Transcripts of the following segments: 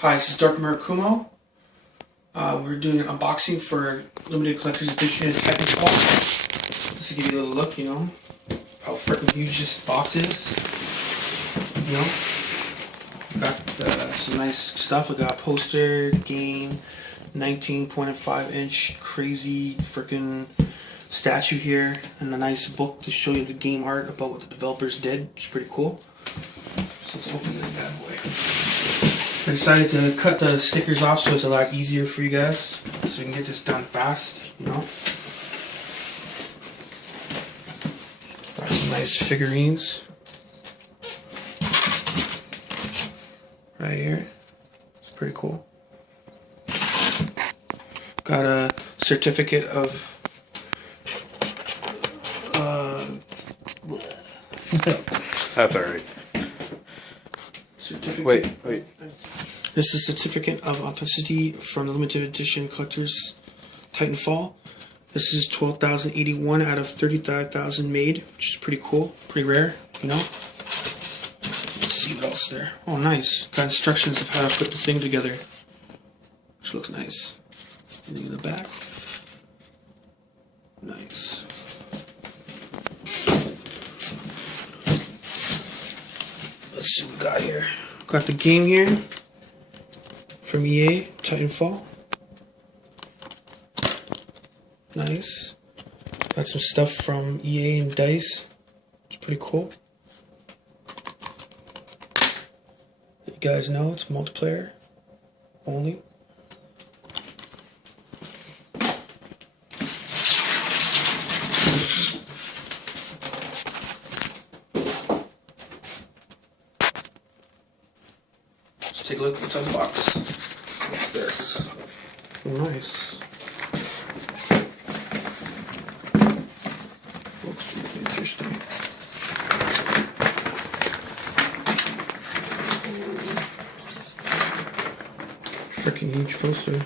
Hi, this is Dark Murakumo. We're doing an unboxing for limited collector's edition of Titanfall. Just to give you a little look, you know, how freaking huge this box is. You know, got some nice stuff. We got a poster, game, 19.5-inch crazy freaking statue here, and a nice book to show you the game art about what the developers did, which is pretty cool. So let's open this bad boy. I decided to cut the stickers off so it's a lot easier for you guys, so we can get this done fast, you know. Got some nice figurines right here. It's pretty cool. Got a certificate of That's alright. Wait. This is a certificate of authenticity from the limited edition collector's Titanfall. This is 12,081 out of 35,000 made, which is pretty cool, pretty rare, you know. Let's see what else there. Oh, nice. Got instructions of how to put the thing together, which looks nice. Anything in the back? Nice. Let's see what we got here. Got the game here from EA, Titanfall. Nice. Got some stuff from EA and DICE. It's pretty cool. You guys know it's multiplayer only. Let's take a look inside the box. What's this? Nice. Looks interesting. Freaking huge poster.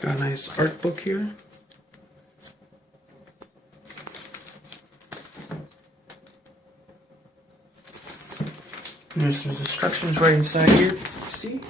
Got a nice art book here. And there's some instructions right inside here. See?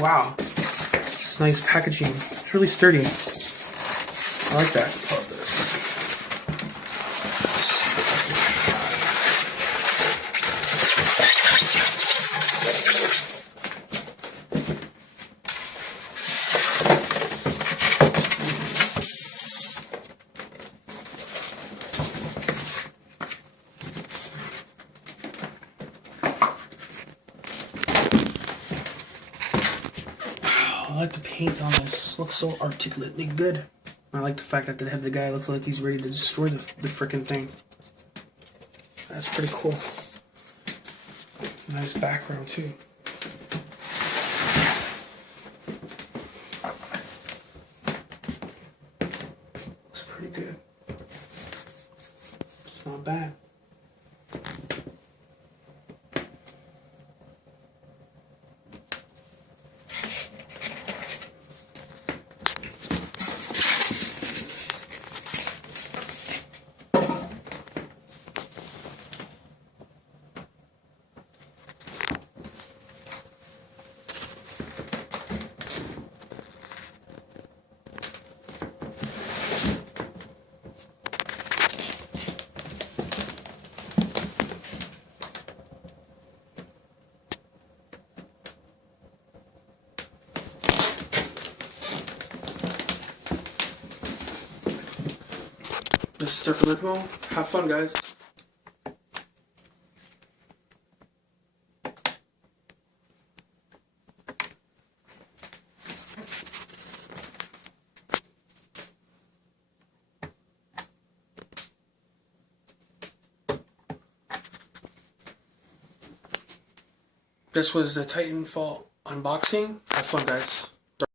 Wow, it's nice packaging. It's really sturdy. I like that about this. I like the paint on this. Looks so articulately good. I like the fact that the guy looks like he's ready to destroy the frickin' thing. That's pretty cool. Nice background too. Looks pretty good. It's not bad. This is Dr. Lipmo. Have fun, guys. This was the Titanfall unboxing. Have fun, guys.